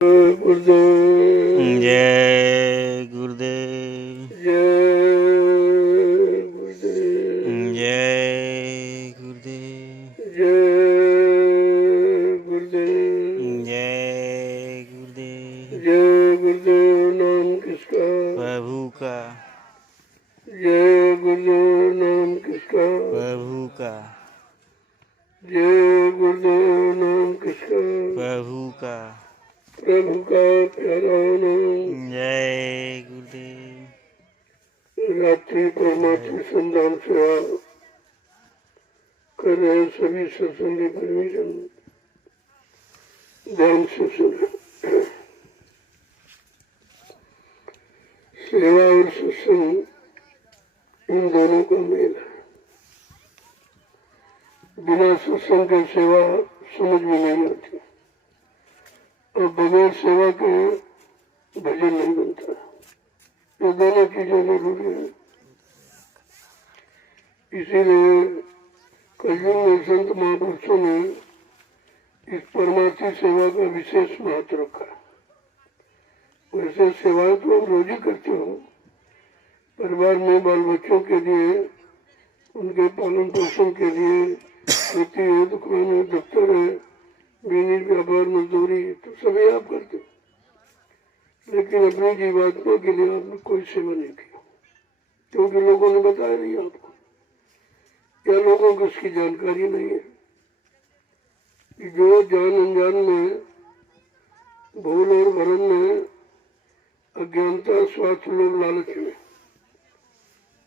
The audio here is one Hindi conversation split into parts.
गुरुदेव जय गुरुदेव जय गुरुदेव जय गुरुदेव जय गुरुदेव जय गुरुदेव जय गुरुदेव। नाम किसका? प्रभु का। जय गुरुदेव। नाम किसका? प्रभु का। जय गुरुदेव। नाम किसका? प्रभु का। प्रभु का प्यारा नाम। जय गुरुदेव। रात्रि परमात्मा संधान सेवा कर रहे सभी सत्संगी परमीजन ध्यान से सुने। सेवा और सत्संग इन दोनों का मेल है। बिना सत्संग के सेवा समझ में नहीं आती और बगैर सेवा के भजन नहीं बनता। ये दोनों चीजें जरूरी है। इसीलिए कलयुग में संत महापुरुषों ने इस परमार्थी सेवा का विशेष महत्व रखा है। वैसे सेवाएं तो हम रोज ही करते हो, परिवार में बाल बच्चों के लिए, उनके पालन पोषण के लिए, खेती है, दुकान है, दफ्तर है, बिजनेस, व्यापार, मजदूरी, तो सभी आप करते हो। लेकिन अपनी जीवात्मा के लिए आपने कोई सेवा नहीं की, क्योंकि लोगों ने बताया नहीं आपको, या लोगों को इसकी जानकारी नहीं है कि जो जान अनजान में, भूल और भरम में, अज्ञानता, स्वार्थ, लोभ, लालच में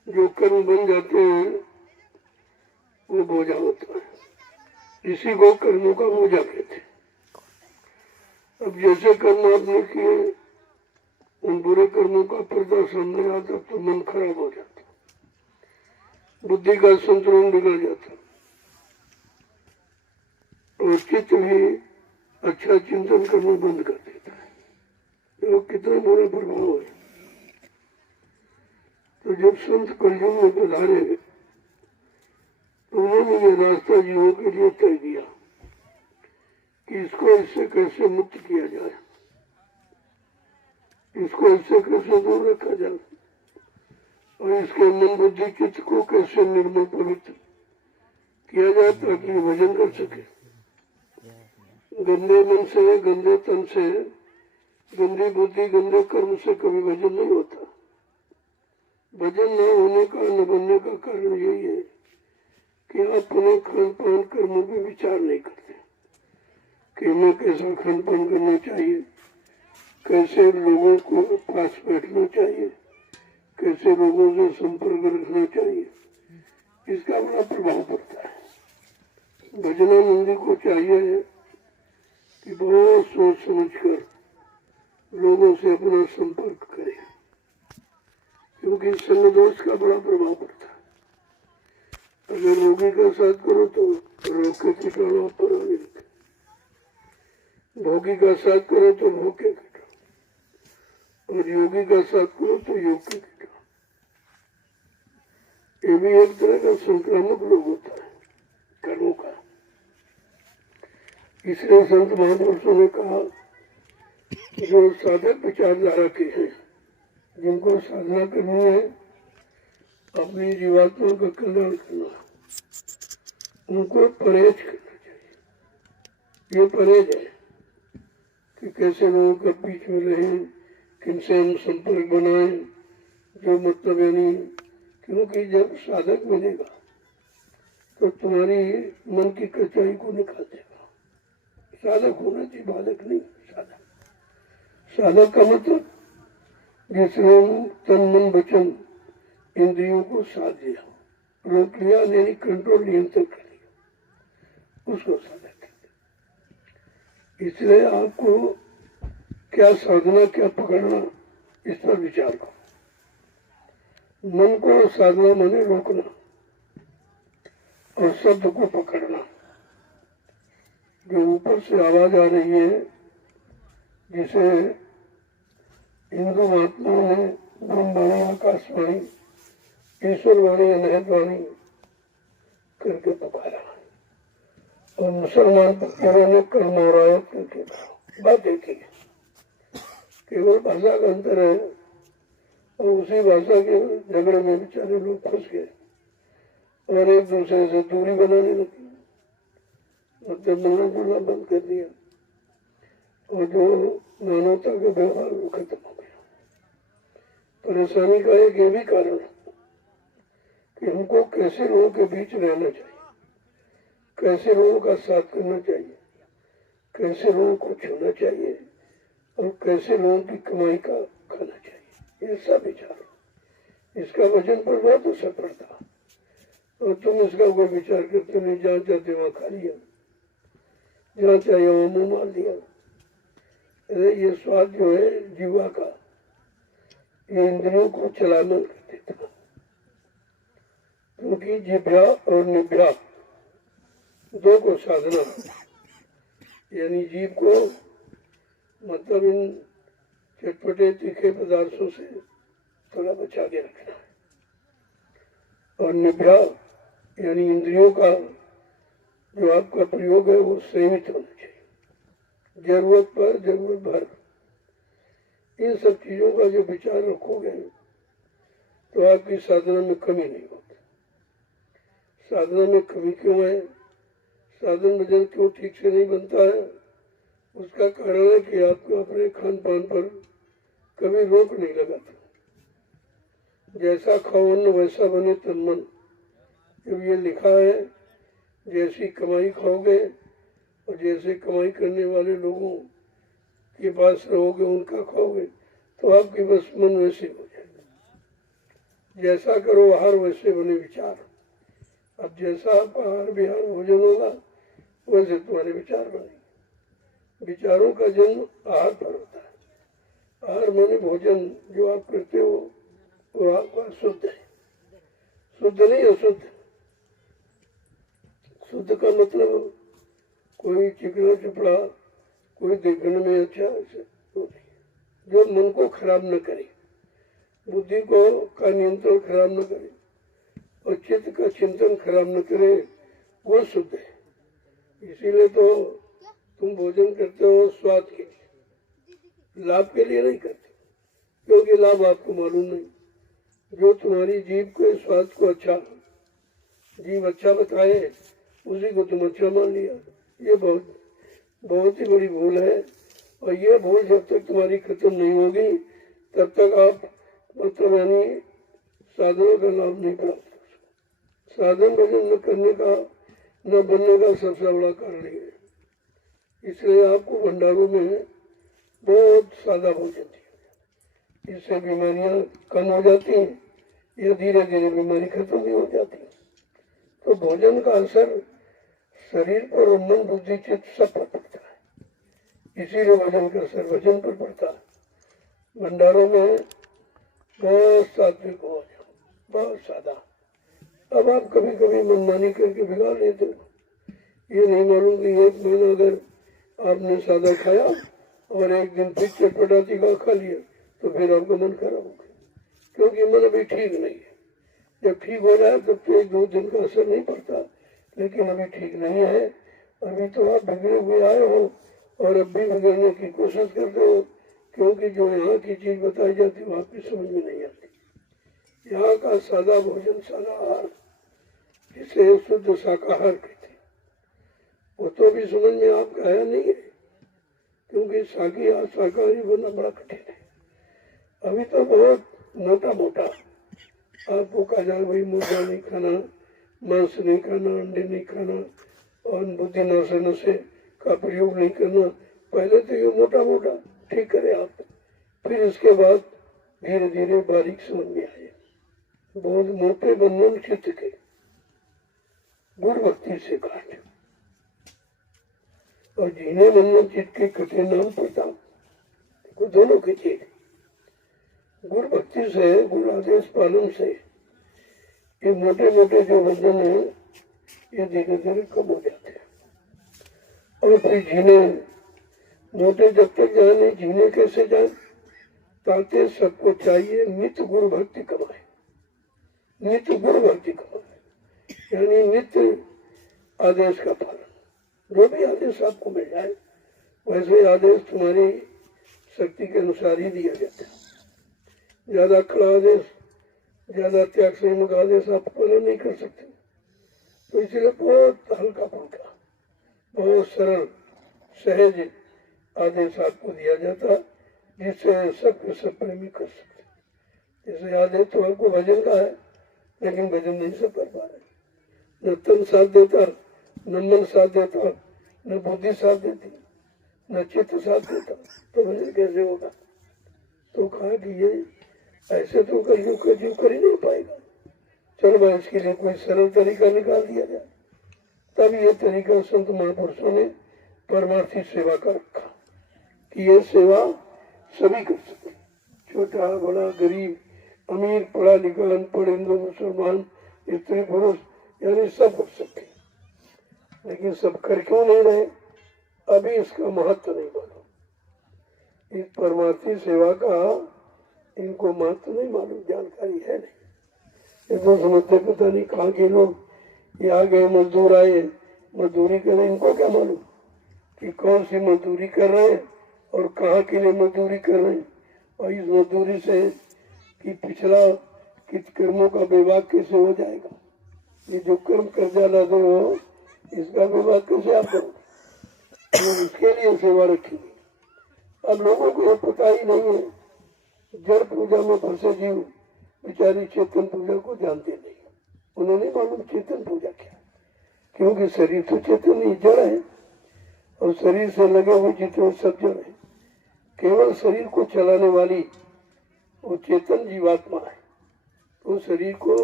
जो कर्म बन जाते हैं वो बोझा होता है। इसी को कर्मों का बोझा कहते हैं। अब जैसे कर्म आपने किए, उन बुरे कर्मों का पर्दा सामने आता तो मन खराब हो जाता, बुद्धि का संतुलन बिगड़ जाता और चित्त भी अच्छा चिंतन करना बंद कर देता है। तो कितना बुरा प्रभाव है। तो जब संत कलयुग में पधारे तो उन्होंने ये रास्ता जीवों के लिए तय दिया कि इसको इससे कैसे मुक्त किया जाए, इसको इससे कैसे दूर रखा जाए और इसके मन बुद्धि चित्त को कैसे निर्मल पवित्र किया जाए ताकि ये भजन कर सके। गंदे मन से, गंदे तन से, गंदी बुद्धि, गंदे कर्म से कभी भजन नहीं होता। भजन न होने का, न बनने का कारण यही है कि आप अपने खान पान कर्मों पर विचार नहीं करते कि हमें कैसा खान पान करना चाहिए, कैसे लोगों को पास बैठना चाहिए, कैसे लोगों से संपर्क रखना चाहिए। इसका बड़ा प्रभाव पड़ता है। भजनानंदी को चाहिए कि बहुत सोच समझ कर लोगों से अपना संपर्क करें, क्योंकि संग दोष का बड़ा प्रभाव पड़ता है। अगर रोगी का साथ करो तो रोग के कीटाणु आप पर आगे रखे, भोगी का साथ करो तो भोग के कीटाणु, और योगी का साथ करो तो योग के कीटाणु। ये भी एक तरह का संक्रामक रोग होता है कर्मों का। इसलिए संत महापुरुषों ने कहा जो साधक विचारधारा के हैं, जिनको साधना करनी है, अपनी जीवात्मा का कल्याण करना है, उनको परहेज करना चाहिए। ये परहेज है कि कैसे लोगों के बीच में रहें, किनसे हम संपर्क बनाएं, जो मतलब यानी, क्योंकि जब साधक मिलेगा तो तुम्हारी मन की कचाई को निकाल देगा। साधक होना चाहिए, बालक नहीं। साधक, साधक का मतलब जिसने तन मन वचन इंद्रियों को साध दिया, रोक लिया, यानी कंट्रोल, नियंत्रण कर लिया, उसको साधक कहते। इसलिए आपको क्या साधना, क्या पकड़ना, इस पर विचार करो। मन को साधना माने रोकना और शब्द को पकड़ना। जो ऊपर से आवाज आ रही है, जिसे हिंदू महात्माओं ने ब्रह्मवाणी, आकाशवाणी, ईश्वरवाणी, अनहदवाणी करके पुकारा, और मुसलमान फकीरों ने कलमा रायत करके बात देखी। केवल भाषा का अंतर है, और उसी भाषा के झगड़े में बेचारे लोग फंस गए और एक दूसरे से दूरी बनाने लगे, मतलब मिलना जुलना बंद कर दिया, और जो मानवता का व्यवहार वो खत्म हो गया। परेशानी का एक ये भी कारण है कि हमको कैसे लोगों के बीच रहना चाहिए, कैसे लोगों का साथ करना चाहिए, कैसे लोगों को छूना चाहिए, और कैसे लोगों की कमाई का खाना चाहिए, ये सब विचार। इसका वजन पर बहुत असर पड़ता, और तुम इसका कोई विचार करते नहीं, जहाँ चाहते वहाँ खा लिया, जहाँ चाहिए वहाँ मुंह मार दिया। अरे ये स्वाद जो है जीवा का, ये इंद्रियों को चलाना कर देता, क्योंकि जिभ्या और निभ्या दो को साधना, यानी जीव को मतलब इन चटपटे तीखे पदार्थों से थोड़ा बचा के रखना है, और निभ्या यानी इंद्रियों का जो आपका प्रयोग है वो सीमित होना चाहिए, जरूरत पर जरूरत भर। इन सब चीजों का जो विचार रखोगे तो आपकी साधना में कमी नहीं होती। साधना में कमी क्यों है, साधन भजन क्यों ठीक से नहीं बनता है, उसका कारण है कि आपको अपने खान पान पर कभी रोक नहीं लगाता। जैसा खाओ अन्न वैसा बने तन मन, जब ये लिखा है जैसी कमाई खाओगे और जैसे कमाई करने वाले लोगों के पास रहोगे उनका खाओगे, तो आपकी बस मन वैसे हो जाएगा। जैसा करो आहार वैसे बने विचार। अब जैसा आपका आहार विहार भोजन होगा वैसे तुम्हारे विचार बनेंगे। विचारों का जन्म आहार पर होता है। आहार माने भोजन जो आप करते हो वो आपका शुद्ध है, शुद्ध नहीं अशुद्ध। शुद्ध का मतलब कोई चिकना चुपड़ा, कोई देखने में अच्छा, ऐसे जो मन को खराब न करे, बुद्धि को का नियंत्रण खराब न करे और चित्त का चिंतन खराब न करे, वो शुद्ध है। इसीलिए तो तुम भोजन करते हो स्वाद के लिए, लाभ के लिए नहीं करते, क्योंकि लाभ आपको मालूम नहीं। जो तुम्हारी जीभ के स्वाद को अच्छा, जीभ अच्छा बताए उसी को तुम अच्छा मान लिया। ये बहुत ही बड़ी भूल है, और ये भूल जब तक तुम्हारी खत्म नहीं होगी तब तक आप मतलब यानी साधनों का लाभ नहीं प्राप्त कर सकते। साधन भजन न करने का, न बनने का सबसे बड़ा कारण ये है। इसलिए आपको भंडारों में बहुत सादा भोजन दिया, इससे बीमारियां कम हो जाती हैं या धीरे धीरे बीमारी खत्म भी हो जाती है। तो भोजन का असर शरीर पर, मन बुद्धि चित्त सब पर पड़ता है, इसीलिए वजन का असर वजन पर पड़ता है। भंडारों में बहुत सात्विक हो जाओ, बहुत सादा। अब आप कभी कभी मनमानी करके बिगाड़ लेते हो, ये नहीं मालूम कि एक महीना अगर आपने सादा खाया और एक दिन फिर चटपटा तीखा खा लिया तो फिर आपका मन खराब हो गया, क्योंकि मन अभी ठीक नहीं है। जब ठीक हो जाए तब तो एक दो दिन का असर नहीं पड़ता, लेकिन अभी ठीक नहीं है। अभी तो आप बिगड़े हुए आए हो और अब भी बिगड़ने की कोशिश करते हो, क्योंकि जो यहाँ की चीज बताई जाती है आपकी समझ में नहीं आती। यहाँ का सादा भोजन, सादा आहार, जिसे शुद्ध शाकाहार कहते हैं, वो तो भी समझ में आपका आया नहीं है, क्योंकि शाकाहारी बनना बड़ा कठिन है। अभी तो बहुत मोटा मोटा आपको कहा जाए भाई मुर्गा नहीं खाना, मांस नहीं खाना, अंडे नहीं खाना और बुद्धि नशे का प्रयोग नहीं करना। पहले तो ये मोटा मोटा ठीक करे आप, फिर इसके बाद धीरे धीरे बारीक समझ में आए। बहुत मोटे बंधन चित्त के गुरु भक्ति से काट, और जीने बंधन चित्त के कठिन नाम प्रताप, दोनों की चीज। गुरु भक्ति से, गुरु आदेश पालन से ये मोटे मोटे जो बंधन है ये धीरे धीरे कम हो जाते हैं। और फिर जीने मोटे जब तक जाए नहीं, जीने कैसे जाए, ताकि सबको चाहिए नित्य गुरु भक्ति कमाए, नित्य गुरु भक्ति कमाए, यानी नित्य आदेश का पालन। जो भी आदेश आपको मिल जाए, वैसे आदेश तुम्हारी शक्ति के अनुसार ही दिया जाता है। ज्यादा खड़ा आदेश, ज्यादा त्याग संयम का आदेश आप पालन नहीं कर सकते। तो इसलिए बहुत हल्का फुल्का, बहुत सरल सहज आदेश आपको दिया जाता, जिससे सब सब प्रेमी कर सकते। जैसे आदेश तो आपको भजन का है, लेकिन भजन नहीं सब कर पा रहे। न तन साथ देता, न मन साथ देता, न बुद्धि साथ देती, न चित्त साथ देता, तो भजन कैसे होगा? तो कहा कि ये ऐसे तो कलयुग का जीव कर ही नहीं पाएगा। चलो भाई, इसके लिए कोई सरल तरीका निकाल दिया जाए। तब ये तरीका संत महापुरुषों ने परमार्थी सेवा का रखा कि ये सेवा सभी कर सके, छोटा बड़ा, गरीब अमीर, पढ़ा लिखा अनपढ़, हिंदू मुसलमान, स्त्री पुरुष, यानी सब कर सकते। लेकिन सब कर क्यों नहीं रहे? अभी इसका महत्व नहीं मालूम। इस परमार्थी सेवा का इनको महत्व नहीं मालूम, जानकारी है नहीं। ये तो समझते पता नहीं कहाँ के लोग, ये आ गए मजदूर आए मजदूरी कर रहे, इनको क्या मालूम कि कौन सी मजदूरी कर रहे हैं और कहाँ के लिए मजदूरी कर रहे हैं, और इस मजदूरी से कि पिछला किस कर्मों का विभाग कैसे हो जाएगा। ये जो कर्म कर जाना हो, इसका विभाग कैसे आप करोगे? तो इसके लिए सेवा रखेंगे। अब लोगों को ये पता ही नहीं है। जड़ पूजा में फंसे जीव बेचारी चेतन पूजा को जानते नहीं, उन्हें नहीं मालूम चेतन पूजा क्या, क्योंकि शरीर तो चेतन ही जड़ है, और शरीर से लगे हुए जितने सब जड़ है। केवल शरीर को चलाने वाली वो चेतन जीवात्मा है। तो शरीर को,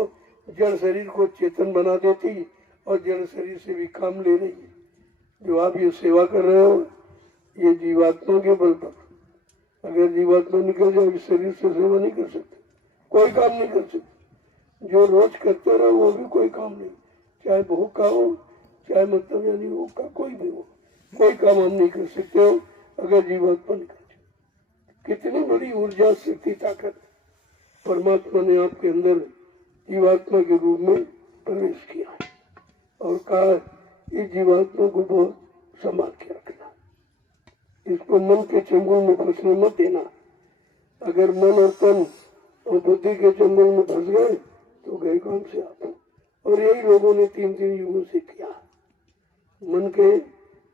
जड़ शरीर को चेतन बना देती और जड़ शरीर से भी काम ले रही है। जो आप ये सेवा कर रहे हो, ये जीवात्मा के बल पर। अगर जीवात्मा निकल जाए, इस शरीर से सेवा नहीं कर सकते, कोई काम नहीं कर सकते। जो रोज करते रहो वो भी कोई काम नहीं, चाहे भूख का हो, चाहे मतलब यानी भूख का कोई भी हो, कोई काम हम नहीं कर सकते हो अगर जीवात्मा निकल जाए। कितनी बड़ी ऊर्जा, शक्ति, ताकत परमात्मा ने आपके अंदर जीवात्मा के रूप में प्रवेश किया है, और कहा इस जीवात्मा को बहुत संभाल के रखना, इसको मन के चंगुल में फंसने मत देना। अगर मन और तन और बुद्धि के चंगुल में फंस गए तो गए काम से आप। और यही लोगों ने 3 युगों से किया। मन के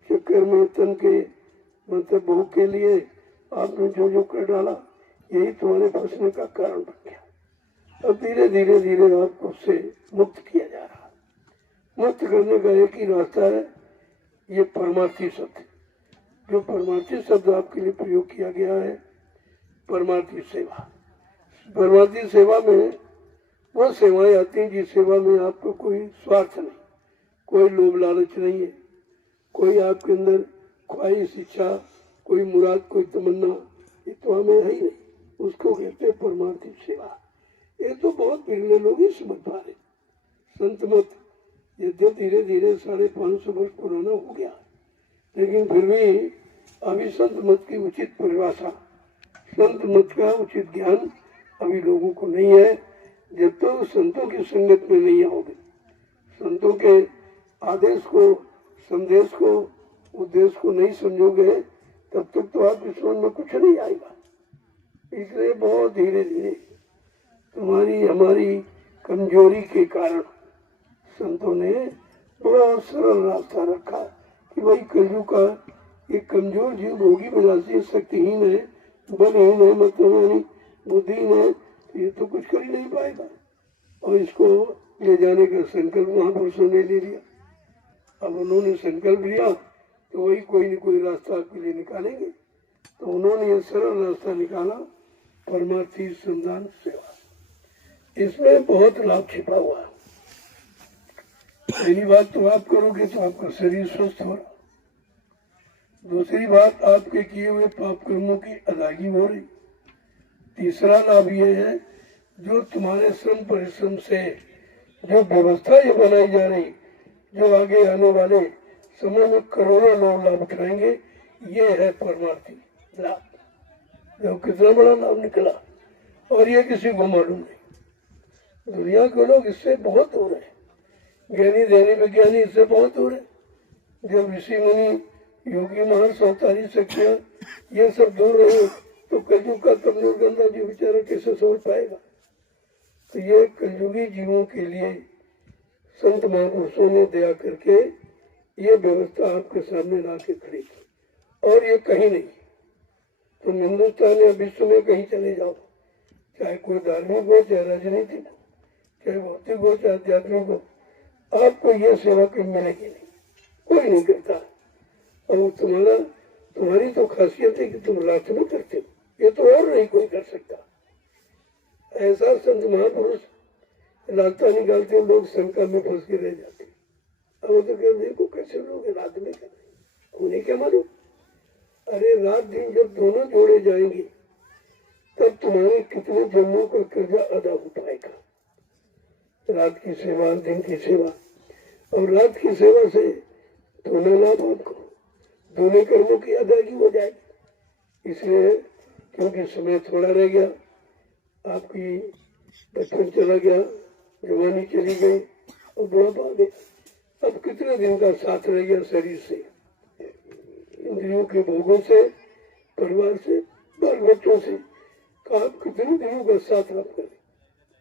चक्कर में, तन के मतलब भूख के लिए आपने जो जो कर डाला, यही तुम्हारे फंसने का कारण बन गया। अब धीरे धीरे धीरे आपको उससे मुक्त किया जा रहा है। मुक्त करने का एक ही रास्ता है, ये परमार्थी शब्द। जो परमार्थी शब्द आपके लिए प्रयोग किया गया है, परमार्थी सेवा। परमार्थी सेवा में वो सेवाएं आती हैं जिस सेवा में आपको कोई स्वार्थ नहीं, कोई लोभ लालच नहीं है, कोई आपके अंदर ख्वाहिश, इच्छा, कोई मुराद, कोई तमन्ना, ये तो हमें है ही नहीं। उसको कहते हैं परमार्थी सेवा। ये तो बहुत बिरले लोग ही समझ पा रहे। संत मत यद्य धीरे धीरे 550 वर्ष पुराना हो गया, लेकिन फिर भी अभी संत मत की उचित परिभाषा, संत मत का उचित ज्ञान अभी लोगों को नहीं है। जब तक संतों की संगत में नहीं आओगे, संतों के आदेश को, संदेश को, उद्देश्य को नहीं समझोगे, तब तक तो आप इस मन में कुछ नहीं आएगा। इसलिए बहुत धीरे धीरे तुम्हारी हमारी कमजोरी के कारण संतों ने बहुत सरल रास्ता रखा कि भाई कलयुग का एक कमजोर जीव भोगी विलासी, शक्तिहीन है, बलहीन है, मतलब यानी बुद्धिहीन है, ये तो कुछ कर ही नहीं पाएगा। और इसको ले जाने का संकल्प महापुरुषों ने ले लिया। अब उन्होंने संकल्प लिया तो वही कोई न कोई रास्ता आपके लिए निकालेंगे। तो उन्होंने ये सरल रास्ता निकाला, परमार्थी संधान सेवा। इसमें बहुत लाभ छिपा हुआ है। पहली बात तो आप करोगे तो आपका शरीर स्वस्थ हो रहा, दूसरी बात आपके किए हुए पाप कर्मों की अदायगी हो रही, तीसरा लाभ ये है जो तुम्हारे श्रम परिश्रम से जो व्यवस्था ये बनाई जा रही, जो आगे आने वाले समय में करोड़ों लोग लाभ उठाएंगे, ये है परमार्थी लाभ। जो कितना बड़ा लाभ निकला, और ये किसी को मालूम नहीं। दुनिया के लोग इससे बहुत दूर है, ज्ञानी ध्यानी विज्ञानी इससे बहुत दूर है। जब ऋषि मुनि योगी महर्षि अवतारी शक्तियाँ ये सब दूर रहे, तो कलयुग का कमजोर गंदा जीव बेचारा कैसे समझ पाएगा। तो ये कलयुगी जीवों के लिए संत महापुरुषों ने दया करके ये व्यवस्था आपके सामने ला के खड़ी की। और ये कहीं नहीं, तुम हिंदुस्तान या विश्व में कहीं चले जाओ, चाहे कोई धार्मिक हो, चाहे राजनीतिक हो, चाहे भौतिक हो, चाहे आध्यात्मिक हो, आपको ये सेवा कहीं मिलेगी नहीं, कोई नहीं करता। और तुम्हारी तो खासियत है कि तुम रात में करते हो, ये तो और नहीं कोई कर सकता। ऐसा संत महापुरुष रास्ता निकालते हैं, लोग शंका में फंस के रह जाते। अब वो तो कहते देखो कैसे लोग रात में कर रहे, उन्हें क्या मालूम। अरे रात दिन जब दोनों जोड़े जाएंगे तब तुम्हारे कितने जन्मों का कर्जा अदा हो पाएगा। रात की सेवा, दिन की सेवा, और रात की सेवा से दोनों लाभ आपको, दोनों कर्मों की अदायगी हो जाएगी। इसलिए क्योंकि समय थोड़ा रह गया, आपकी बचपन चला गया, जवानी चली गई और बुढ़ापा आ गया। अब कितने दिन का साथ रह गया शरीर से, इंद्रियों के भोगों से, परिवार से, बाल बच्चों से, आप कितने दिनों का साथ आप करें,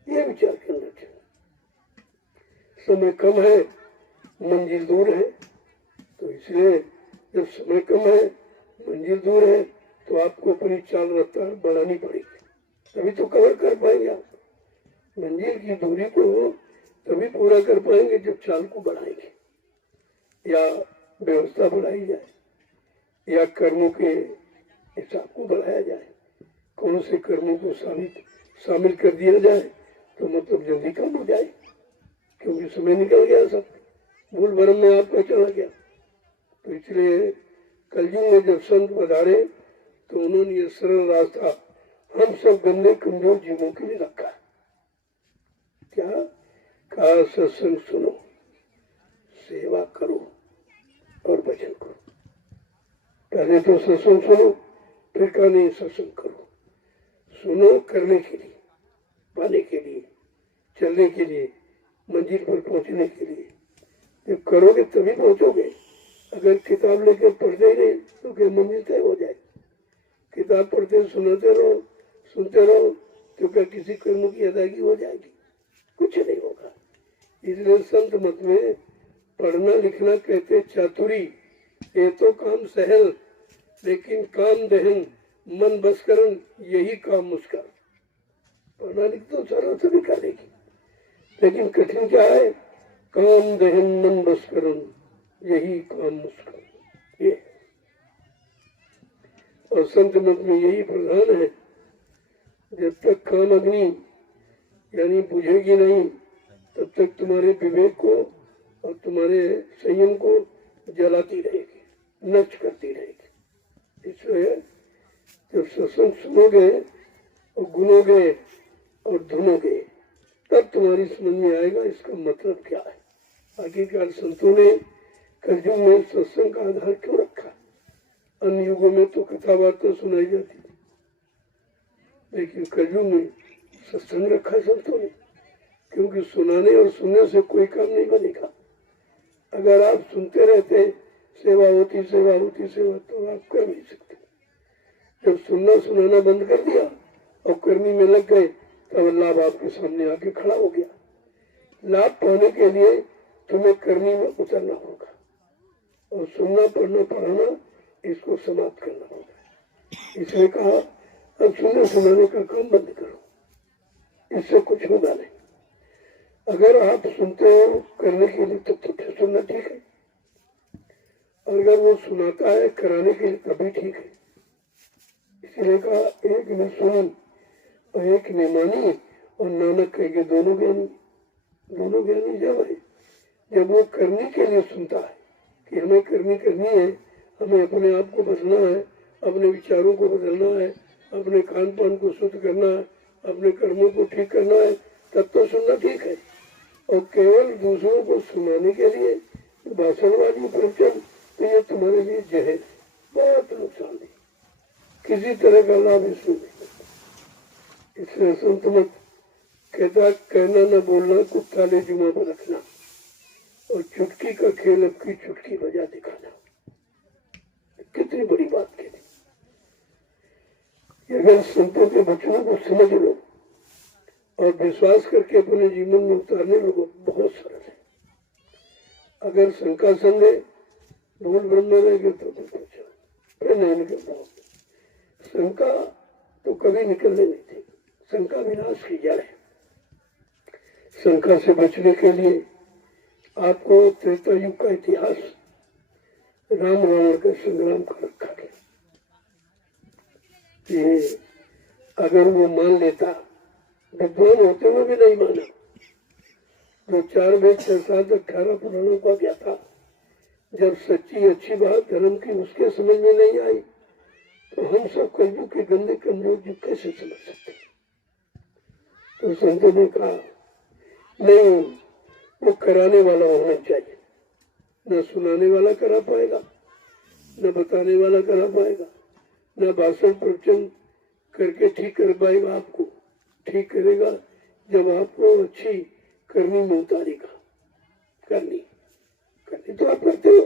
ये विचार करना चाहिए। समय कम है, मंजिल दूर है, तो इसलिए जब समय कम है, मंजिल दूर है, तो आपको अपनी चाल रफ्तार बढ़ानी पड़ेगी, तभी तो कवर कर पाएंगे आप। मंजिल की दूरी को तभी पूरा कर पाएंगे जब चाल को बढ़ाएंगे, या व्यवस्था बढ़ाई जाए, या कर्मों के हिसाब को बढ़ाया जाए। कौन से कर्मों को शामिल कर दिया जाए तो मतलब जल्दी काम हो जाए, क्योंकि समय निकल गया, सब भूल भरम में आपका चला गया। तो इसलिए कलयुग में जब संत पधारे तो उन्होंने ये सरल रास्ता हम सब गंदे कमजोर जीवों के लिए रखा है। क्या कहा? सत्संग सुनो, सेवा करो और भजन करो। पहले तो सत्संग सुनो, फिर कहा नहीं सत्संग करो। सुनो करने के लिए, पाने के लिए, चलने के लिए, मंजिल पर पहुंचने के लिए। जब करोगे तभी पहुंचोगे। अगर किताब लेकर पढ़ते ही नहीं तो क्या मंजिल तय हो जाएगी। किताब पढ़ते सुनाते रहो, सुनते रहो, तो क्या किसी कर्म की अदायगी हो जाएगी? कुछ नहीं होगा। इसलिए संत मत में पढ़ना लिखना कहते चातुरी, ये तो काम सहल, लेकिन काम दहन मन बसकरन, यही काम मुश्किल। पढ़ना लिख तो सरल से भी कर देगी, लेकिन कठिन क्या है? काम दहन मन बसकरन, यही काम मुश्किल। ये और संत मत में यही प्रधान है। जब तक काम अग्नि यानी बुझेगी नहीं, तब तक तुम्हारे विवेक को और तुम्हारे संयम को जलाती रहेगी, नष्ट करती रहेगी। इसलिए जब सत्संग सुनोगे और गुनोगे और धुनोगे, तब तुम्हारी समझ में आएगा इसका मतलब क्या है। आखिरकार संतों ने कलयुग में सत्संग का आधार क्यों रखा? अन्य युगों में तो कथा वार्ता सुनाई जाती थी, लेकिन कलयुग में सत्संग रखा संतों ने, क्योंकि सुनाने और सुनने से कोई काम नहीं बनेगा। अगर आप सुनते रहते सेवा होती तो आप कर नहीं सकते। जब सुनना सुनाना बंद कर दिया और करनी में लग गए, तब लाभ आपके सामने आके खड़ा हो गया। लाभ पाने के लिए तुम्हें करनी में उतरना होगा और सुनना पढ़ना पढ़ाना इसको समाप्त करना होगा। इसलिए कहा अब सुनने सुनाने का काम बंद करो, इससे कुछ होगा नहीं। अगर आप सुनते हो करने के लिए तब तो फिर सुनना ठीक है, और अगर वो सुनाता है कराने के लिए तभी ठीक है। इसलिए कहा एक ने सुनी और एक ने मानी, और नानक कहेंगे दोनों ज्ञानी। दोनों ज्ञानी जब है जब वो करने के लिए सुनता है कि हमें करनी है, हमें अपने आप को बदलना है, अपने विचारों को बदलना है, अपने खान पान को शुद्ध करना है, अपने कर्मों को ठीक करना है, तब तो सुनना ठीक है। और केवल दूसरों को सुनाने के लिए भाषणवादी प्रवचन, तो ये तुम्हारे लिए जहर, बहुत नुकसान है, किसी तरह का लाभ इसमें नहीं। इसलिए संत मत कहता कहना न बोलना, कुत्ता ले जुमा पर रखना, और चुटकी का खेल अब की चुटकी बजा दिखाना। कितनी बड़ी बात कह दी। अगर संतों के वचनों को समझ लो और विश्वास करके अपने जीवन में उतारने लगो, बहुत सरल है। अगर शंका संदेह भूल ब्रह्म रहेगी तो पूछो, फिर नहीं निकल पाओगे। शंका तो कभी निकलने नहीं थी, शंका विनाश की जड़ है। शंका से बचने के लिए आपको त्रेता युग का इतिहास, राम रावण के संग्राम का रखा गया कि अगर वो मान लेता, विद्वान होते हुए भी नहीं माना, जो 4 वेद 6 7 18 पुराणों का क्या था, जब सच्ची अच्छी बात धर्म की उसके समझ में नहीं आई तो हम सब कलयुग के गंदे कमजोर युग कैसे समझ सकते। तो संतों ने कहा नहीं, वो कराने वाला होना चाहिए, न सुनाने वाला करा पाएगा, न बताने वाला करा पाएगा, न भाषण प्रवचन करके ठीक कर पाएगा। आपको ठीक करेगा जब आपको अच्छी करनी में उतारेगा। करनी तो आप करते हो,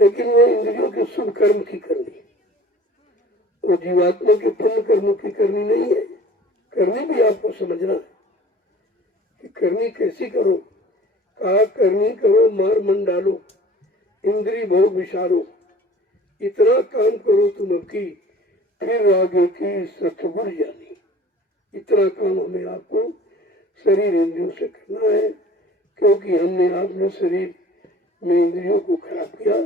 लेकिन वो इंद्रियों के शुभ कर्म की करनी, वो जीवात्मा के पुण्य कर्मों की करनी नहीं है। करनी भी आपको समझना है कि करनी कैसी करो। कहा करनी करो मार मन डालो, इंद्री भोग विचारो, इतना काम करो तुम की, फिर आगे की सतगुण जानी। इतना काम हमें आपको शरीर इंद्रियों से करना है, क्योंकि हमने आपने शरीर में इंद्रियों को खराब किया,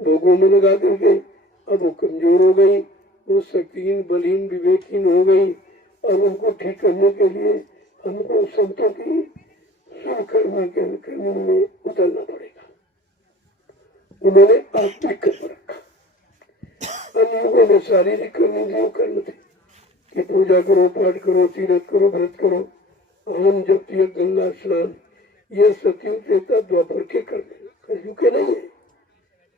भोगों में लगा करके। अब वो कमजोर हो गई, वो शक्तिहीन बलहीन विवेकहीन हो गई। अब उनको ठीक करने के लिए हमको संतों की शुभ कर्म में उतरना पड़ेगा। उन्होंने आत्मिक कर्म रखा। अन्य युगों में शारीरिक कर्म जो कर्म थे कि पूजा करो, पाठ करो, तीर्थ करो, व्रत करो, हवन जप, गंगा स्नान, ये सतयुग त्रेता द्वापर के कर्म है, कलयुग के नहीं है।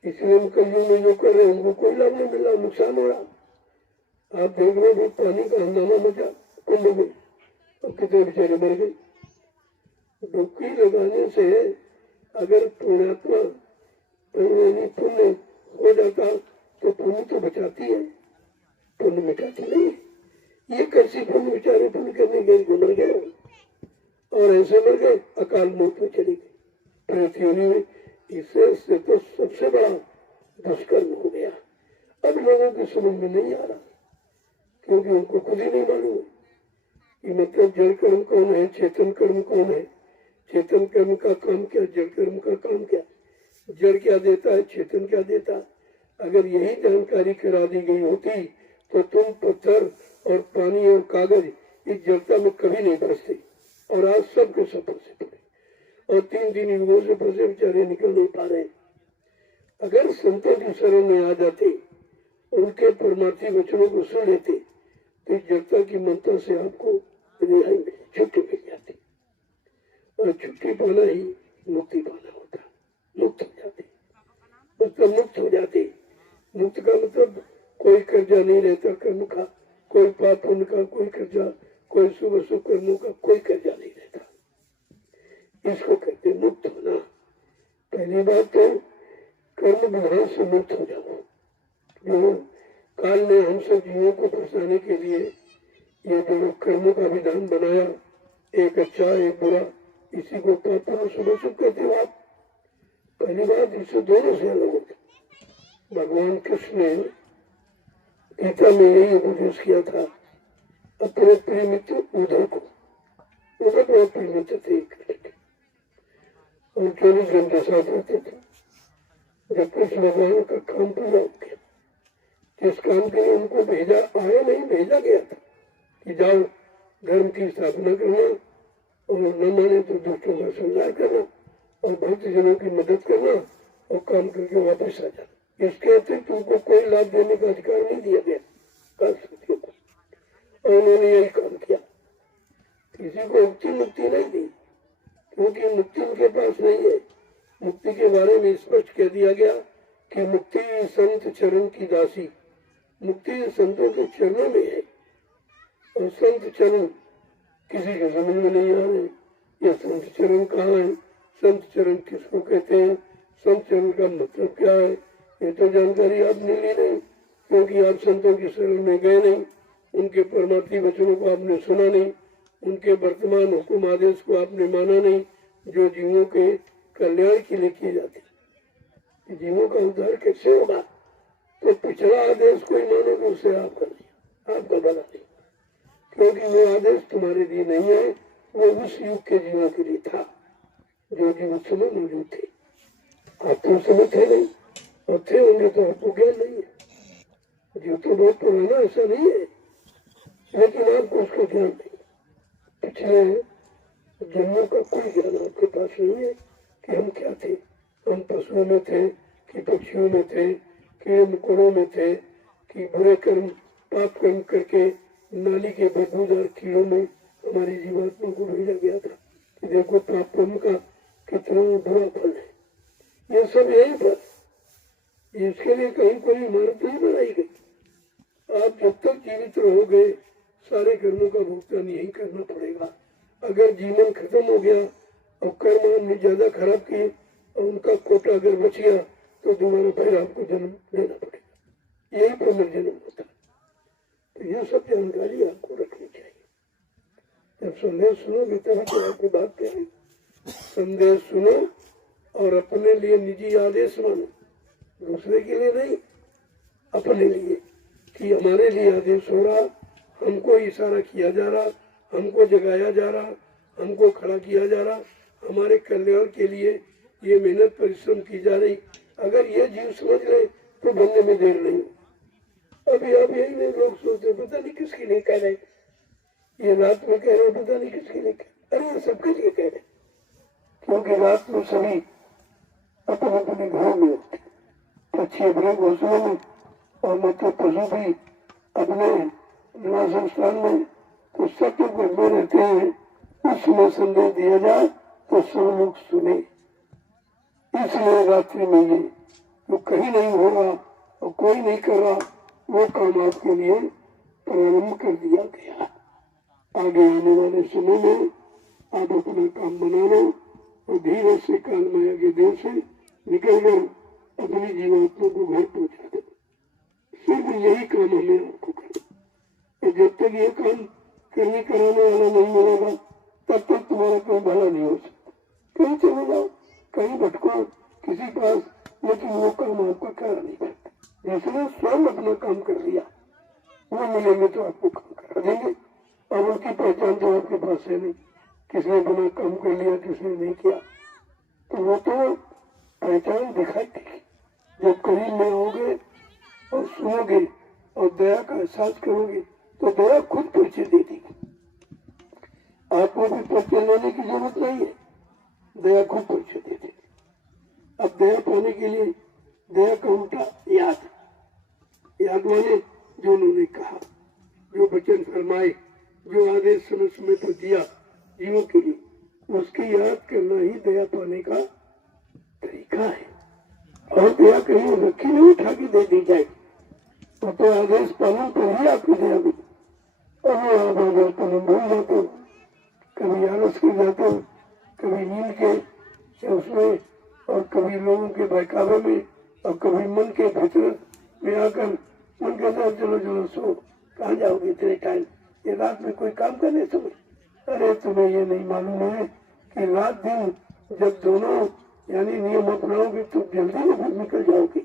इसलिए हम कलयुग में जो कर रहे हैं उनको कोई लाभ नहीं मिल रहा, नुकसान हो रहा। आप देख रहे हो पानी का हंगामा मचा कुंभ में, और कितने बेचारे मर गए। डुबकी लगाने से अगर पुण्यात्मा पुण्य हो जाता तो पुण्य तो बचाती है, पुण्य मिटाती नहीं है। ये कैसी पुण्य बेचारे पुण्य करने गए मर गए, और ऐसे मर गए अकाल मौत में चली गई पृथ्वी में। इससे तो सबसे बड़ा दुष्कर्म हो गया। अब लोगों की समझ में नहीं आ रहा, क्योंकि उनको खुद ही नहीं मालूम है कि मतलब जड़ कर्म कौन है, चेतन कर्म कौन है, चेतन कर्म का काम क्या, जड़ कर्म का काम क्या, जड़ क्या देता है, चेतन क्या देता है। अगर यही जानकारी करा दी गई होती तो तुम पत्थर और पानी और कागज इस जड़ता में कभी नहीं फंसते, और आज सबके सब फंसे पड़े, और 3 युगों से फंसे बेचारे निकल नहीं पा रहे। अगर संतों की शरण में आ जाते, उनके परमार्थी वचनों को सुन लेते, तो इस जड़ता की ममता से आपको रिहाई मिल, छुट्टी मिल जाती। और छुट्टी पाना ही मुक्ति पाना होता, मुक्त हो जाते, मतलब मुक्त हो जाते। मुक्त का मतलब कोई कर्जा नहीं रहता कर्म का, कोई पाप पुण्य का कोई कर्जा, कोई शुभ अशुभ कर्मों का कोई कर्जा नहीं रहता। इसको कहते मुक्त होना। पहली बात तो कर्म विधान से मुक्त हो जाओ। जो काल ने हम सब जीवों को फंसाने के लिए ये जो कर्मों का विधान बनाया, एक अच्छा एक बुरा, इसी को पाप और शुभ अशुभ कहते हो आप। पहली बात इससे दोनों से अलग होते। भगवान कृष्ण ने गीता में यही उपदेश किया था अपने प्रिय मित्र उद्धव को। उद्धव बहुत प्रिय मित्र थे और 24 घंटे साथ रहते थे। जब कृष्ण भगवान का काम पूरा हो गया, जिस काम के लिए उनको भेजा, आया नहीं भेजा गया था कि जाओ धर्म की स्थापना करना, और न माने तो दुष्टों का संहार करना, और भक्त जनों की मदद करना, और काम करके वापस आ जाना। इसके अतिरिक्त उनको कोई लाभ देने का अधिकार नहीं दिया गया को, और उन्होंने यही काम किया। किसी को मुक्ति नहीं दी, क्योंकि मुक्ति उनके पास नहीं है। मुक्ति के बारे में स्पष्ट कह दिया गया कि मुक्ति संत चरण की दासी, मुक्ति संतों के चरणों में है। और संत चरण किसी के समझ में नहीं आ रहे, ये संत चरण कहाँ है, संत चरण किसको कहते हैं, संत चरण का मतलब क्या है, ये तो जानकारी आपने ली नहीं, क्योंकि आप संतों की शरण में गए नहीं, उनके परमार्थी वचनों को आपने सुना नहीं, उनके वर्तमान हुक्म आदेश को आपने माना नहीं, जो जीवों के कल्याण के लिए किए जाते। जीवों का उद्धार कैसे होगा? तो पिछला आदेश कोई मानोगे उसे आपका नहीं, आपका भला नहीं, क्योंकि वो आदेश तुम्हारे लिए नहीं है, वो उस युग के जीवों के लिए था जो जीव उस समय मौजूद थे। आप तो उस समय थे नहीं, और थे होंगे तो आपको ज्ञान नहीं है। जीव तो बहुत पुराना ऐसा नहीं है, लेकिन आपको उसका ज्ञान नहीं। पिछले जन्मों का कोई ज्ञान आपके पास नहीं है कि हम क्या थे। हम पशुओं में थे कि पक्षियों में थे, कीड़े मकोड़ों में थे, कि बुरे कर्म पाप कर्म करके नाली के बदबूदार कीड़ों में हमारी जीवात्मा को भेजा गया था कि देखो पाप कर्म का कितना बुरा फल है। ये सब यही पर, इसके लिए कहीं कोई इमारत नहीं बनाई गई। आप जब तक जीवित रहोगे सारे कर्मों का भुगतान यही करना पड़ेगा। अगर जीवन खत्म हो गया और कर्म हमने ज्यादा खराब किए और उनका कोटा अगर बच गया तो दोबारा फिर आपको जन्म लेना पड़ेगा। यही पुनर्जन्म होता है। तो ये सब जानकारी आपको रखनी चाहिए। जब संदेश सुनोगे तभी तो आपकी बात क्या है। संदेश सुनो और अपने लिए निजी आदेश मानो, दूसरे के लिए नहीं, अपने लिए, कि हमारे लिए आदेश हो रहा, हमको इशारा किया जा रहा, हमको जगाया जा रहा, हमको खड़ा किया जा रहा, हमारे कल्याण के लिए ये मेहनत परिश्रम की जा रही। अगर ये जीव समझ ले तो बनने में देर नहीं। अभी आप यही नहीं लोग सोचते पता नहीं किसके लिए कह रहे, ये रात में कह रहे पता नहीं किसके लिए कह, अरे ये सबके लिए कह रहे, क्योंकि रात में सभी अपने अपने घरों में होते, पक्षी अपने घोंसलों में और मतलब पशु भी अपने निवास स्थान में, तो सत्य को में रहते हैं। उसमें संदेश दिया जाए तो सब लोग सुने। इसलिए रात्रि में ये जो कहीं नहीं होगा और कोई नहीं कर रहा, वो काम आपके लिए प्रारंभ कर दिया गया। आगे आने वाले समय में आप अपना काम बना लो और धीरे से काल माया के देश से निकल कर अपनी जीवात्मा को घर पहुंचा दो। सिर्फ यही काम हमें आपको करना। जब तक ये काम करने कराने वाला नहीं मिलेगा तब तक तुम्हारा कोई भला नहीं हो सकता। कहीं चले जाओ, कहीं भटको किसी पास, लेकिन वो काम आपका करा नहीं सकता। जिसने स्वयं अपना काम कर लिया वो मिलेंगे तो आपको काम करा देंगे। और उनकी पहचान तो आपके पास है नहीं, किसने अपना काम कर लिया किसने नहीं किया, तो वो तो पहचान दिखाई देगी। जब करीब में आओगे और सुनोगे और दया का एहसास करोगे तो दया खुद परिचय दे देगी। आपको भी परिचय लेने की जरूरत नहीं है, दया खुद परिचय दे देगी। अब दया पाने के लिए दया का उल्टा याद, याद माने जो उन्होंने कहा, जो वचन फरमाए, जो आदेश समय समय पर दिया जीवों के लिए, उसकी याद करना ही दया पाने का तरीका है। और दया कहीं रखी नहीं उठा के दे दी जाए, तो आदेश पालन पर ही आपकी दया मिली। और आप आदेश पालन भूल जाते हो, कभी आलस कर जाते हो, कभी नींद के उसमें, और कभी लोगों के बहकावे में, और कभी मन के भीतर में आकर मन कहता है चलो चलो सो, कहाँ जाओगे इतने टाइम, ये रात में कोई काम करने समय। अरे तुम्हें ये नहीं मालूम है कि रात दिन जब दोनों यानी नियम अपनाओगे तो जल्दी में फिर निकल जाओगे।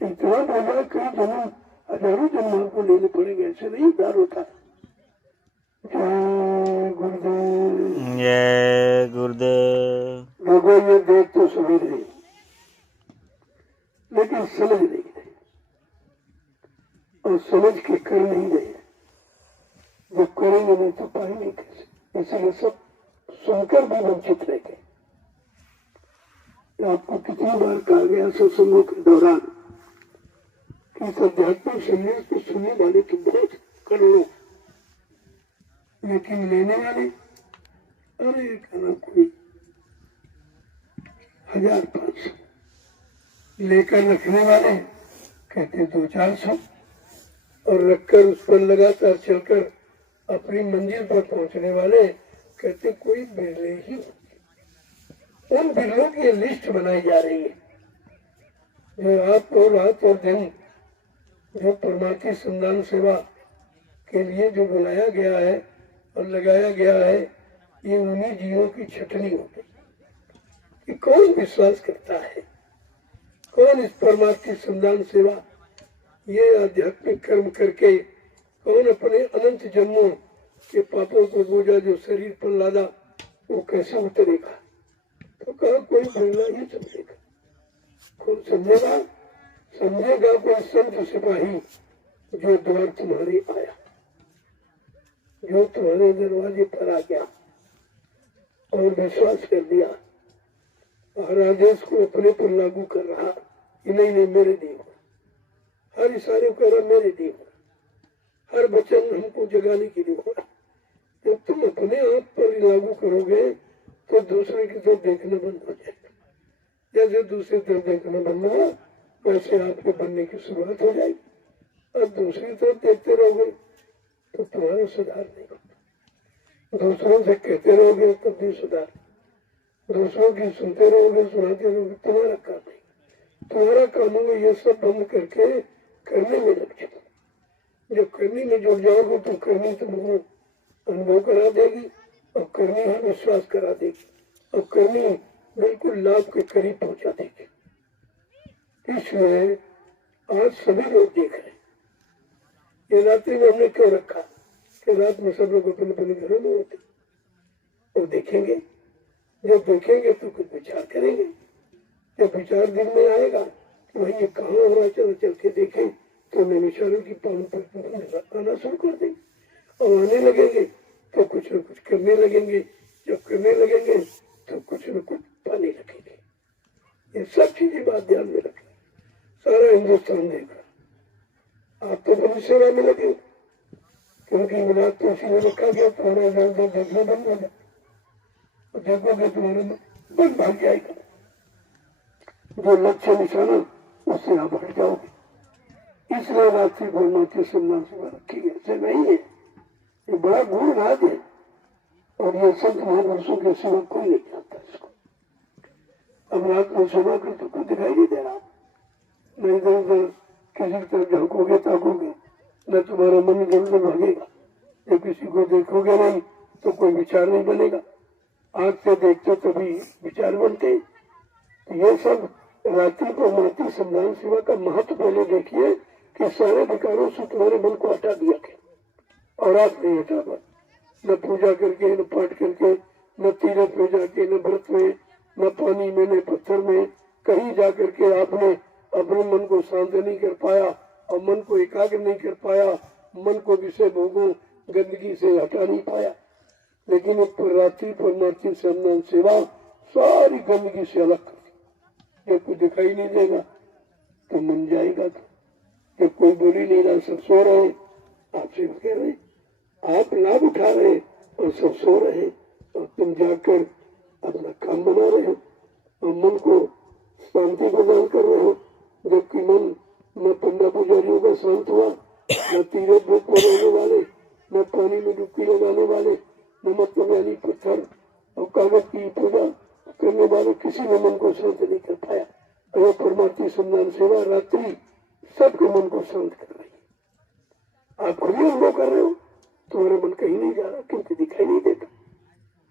इतना बोला कई जन्म हजारों जन्म को लेने पड़ेंगे, ऐसे नहीं उद्धार होता। जय गुरुदेव। जय गुरुदेव। लोगों ये देख तो समझ रहे लेकिन समझ नहीं रहे और समझ के कर नहीं रहे। जब करेंगे नहीं तो पाएंगे कैसे, इसलिए सब सुनकर भी वंचित रह गए। आपको कितनी बार कहा गया सत्संगों के दौरान कि आध्यात्मिक संदेश को सुनने वाले तो बहुत करोड़ों, लेकिन लेने वाले अरे कहना कोई 1000-500, लेकर रखने वाले कहते 200-400, और रखकर उस पर लगातार चलकर अपनी मंजिल पर पहुंचने वाले कहते कोई बिरले ही। उन बिरलों की लिस्ट बनाई जा रही है जो आपको रात और दिन जो परमार्थी संधान सेवा के लिए जो बुलाया गया है और लगाया गया है, ये उन्हीं जीवों की छटनी होगी कि कौन विश्वास करता है, कौन इस परमार्थी संधान सेवा, ये आध्यात्मिक कर्म करके कौन अपने अनंत जन्मों के पापों को बोझा जो शरीर पर लादा वो कैसे उतरेगा। तो कहा कोई बिरला ही समझेगा। कौन समझेगा? समझेगा कोई संत सिपाही जो द्वार तुम्हारे आया, जो तुम्हारे दरवाजे पर आ गया और विश्वास कर दिया और आदेश को अपने पर लागू कर रहा कि नहीं नहीं मेरे देव, हर इशारे कर रहा मेरे देव, हर वचन हमको जगाने के लिए हो रहा। जब तुम अपने आप पर लागू करोगे तो दूसरे की तरफ देखना बंद हो जाएगा। जैसे दूसरी तरफ देखना बंद हुआ वैसे आपके बनने की शुरुआत हो जाएगी। और दूसरी तरफ देखते रहोगे तो तुम्हारा सुधार नहीं होगा। दूसरों से कहते रहोगे तब भी सुधार, दूसरों की सुनते रहोगे सुनाते रहोगे, तुम्हारा काम नहीं। तुम्हारा काम होगा ये सब बंद करके करने में लग जाओ। जब करने में जुड़ जाओगे तो करनी तुमको अनुभव करा देगी और करनी ही विश्वास करा देगी और करनी बिल्कुल लाभ के करीब पहुंचा देगी। इसलिए आज सभी लोग देख रहे हैं। ये रात्रि में हमने क्यों रखा कि रात में सब लोग अपने अपने घरों में होते, और देखेंगे। जब देखेंगे तो कुछ विचार करेंगे। जब विचार दिन में आएगा कि भाई ये कहाँ हो रहा, चलो चल के देखें, तो नैमिषारण्य की पावन पर आना शुरू कर देंगे और आने लगेंगे तो कुछ न कुछ करने लगेंगे। जब करने लगेंगे तो कुछ न कुछ पाने लगेंगे। ये सब चीजें बात ध्यान में रखें। सारा हिंदुस्तान देख रहा, आप तो बड़ी सेवा में लगे क्योंकि विराट तो इसी में रखा गया। तुम्हारा इधर उधर देखना बंद हो जाए और देखोगे तुम्हारे में बंद भाग जाएगा। जो लक्ष्य निशाना उससे आप हट जाओगे। इसलिए रात्रि परमार्थी सम्मान सेवा रखी गई। ऐसे नहीं है, ये बड़ा गुण राज है और ये संत महापुरुषों के सिवा कोई नहीं जानता इसको। अब रात में सेवा कर तो कोई दिखाई नहीं दे रहा, नहीं इधर उधर किसी की तरफ झांकोगे ताकोगे, न तुम्हारा मन इधर उधर भागेगा। जब किसी को देखोगे नहीं तो कोई विचार नहीं बनेगा। आंख से देखते तभी विचार बनते। तो ये सब रात्रि परमार्थी सम्मान सेवा का महत्व पहले देखिए कि सारे विकारों से तुम्हारे मन को हटा दिया गया और आप नहीं हटा पाए। न पूजा करके, न पाठ करके, न तीर्थ में जाके, न व्रत में, न पानी में, न पत्थर में, कहीं जा करके आपने अपने मन को शांत नहीं कर पाया और मन को एकाग्र नहीं कर पाया, मन को विषय भोगों गंदगी से हटा नहीं पाया। लेकिन रात्रि परमार्थी सम्मान सेवा सारी गंदगी से अलग कर दी। जब कोई दिखाई नहीं देगा तो मन जाएगा। जब कोई बोली नहीं रहा, सब सो रहे, आपसे कह रहे, आप लाभ उठा रहे और सब सो रहे और तुम जाकर अपना काम बना रहे हो और मन को शांति प्रदान कर रहे हो। जबकि मन न पंडा पुजारियों का शांत हुआ, न तीरथ भूख में रहने वाले, न पानी में डुबकी लगाने वाले, न मतलब यानी पत्थर और कागज की पूजा करने वाले, किसी ने मन को शांत नहीं कर पाया। अगर परमार्थी सम्मान सेवा रात्रि सबके मन को शांत कर रही है। आप खुद ही अनुभव कर रहे हो, तुम्हारा मन कहीं नहीं जा रहा क्योंकि दिखाई नहीं देता।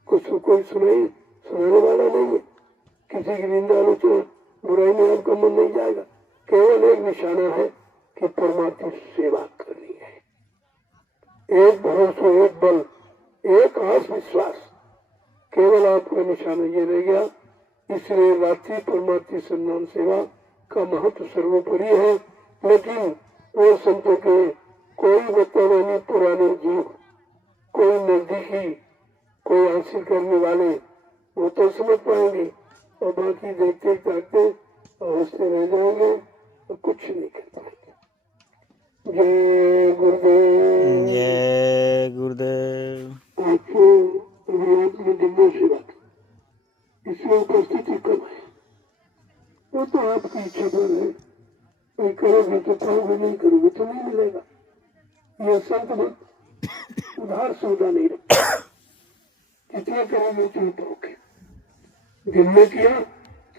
कुछ कोई सुनाने वाला नहीं है। किसी की निंदा आलोचना बुराई में आपका मन नहीं जाएगा। केवल एक निशाना है कि परमार्थी सेवा करनी है। एक भरोसा, एक बल, एक आस विश्वास, केवल आपका निशाना ये रह गया। इसलिए रात्रि परमार्थी सम्मान सेवा का महत्व सर्वोपरि है। लेकिन वो संतों के कोई वर्तमानी पुराने जीव, कोई नजदीकी, कोई हासिल करने वाले वो तो समझ पाएंगे और बाकी देखते ताकते और हंसते रह जाएंगे और कुछ नहीं कर पाएंगे। जय गुरुदेव। जय गुरुदेव। आपको रियाज में दिनों से बात इसमें उपस्थिति कम है, वो तो आपकी इच्छा पर है। कोई करोगे तो पाओगे, नहीं करोगे तो नहीं मिलेगा। यह संत मत उधार सौदा नहीं रखता। जितना करोगे उतना पाओगे। दिन में किया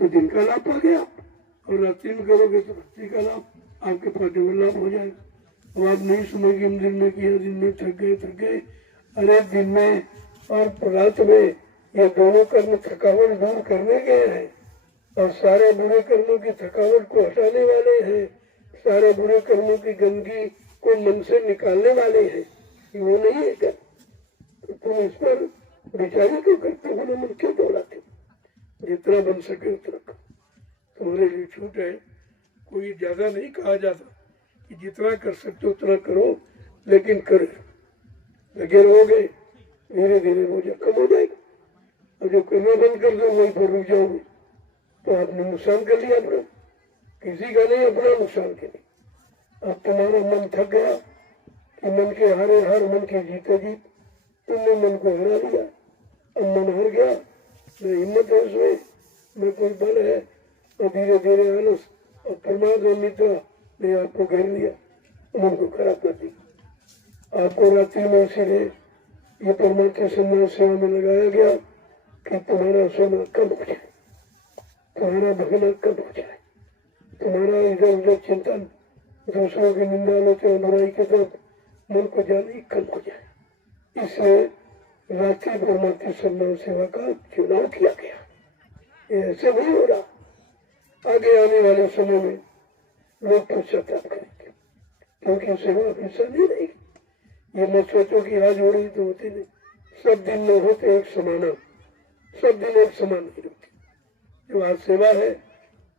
तो दिन का लाभ पा गया और रात्रि में करोगे तो रात्रि का लाभ आपके पास डबल लाभ हो जाएगा। अब आप नहीं सुने कि हम दिन में किया, दिन में थक गए। अरे दिन में और रात में ये दोनों कर्म थकावट दूर करने गए हैं और सारे बुरे कर्मों की थकावट को हटाने वाले हैं, सारे बुरे कर्मों की गंदगी को मन से निकालने वाले हैं। वो नहीं है क्या? तो तुम इस पर विचार क्यों करते हो? मन क्यों दौड़ाते हो? जितना बन सके उतना करो। तुम्हारे लिए छूट है, कोई ज्यादा नहीं कहा जाता कि जितना कर सकते हो उतना करो, लेकिन करो, लगे रहोगे धीरे धीरे बोझ कम हो जाएगा। और जो करना बंद कर दो वहीं पर रुक जाओगे तो आपने नुकसान कर लिया अपना, किसी का नहीं, अपना नुकसान के लिए। अब तुम्हारा मन थक गया कि मन के हारे हार मन के जीते जीत, तुमने मन को हरा लिया। अब मन हार गया, मैं हिम्मत है उसमें, मैं कोई बल है, और धीरे धीरे आलस और प्रमाद और निद्रा ने आपको घेर लिया, मन को खराब कर दिया। आपको रात्रि में इसीलिए ये परमात्मा सम्मान सेवा में लगाया गया कि तुम्हारा सोना कम हो जाए, तुम्हारा भगना कम हो जाए, तुम्हारा इधर उधर चिंतन, दूसरों की निंदा आलोचना बुराई के तरफ मन को जाने कम हो जाए। इसलिए रात्रि परमात्मा सम्मान सेवा का चुनाव किया गया। ये ऐसे नहीं हो रहा। आगे आने वाले समय में लोग पश्चाताप करेंगे, क्योंकि सेवा हमेशा नहीं रहेगी। ये मत सोचो कि आज हो रही तो होती नहीं, सब दिन न होते एक समाना, सब दिन एक समान नहीं होती। जो आज सेवा है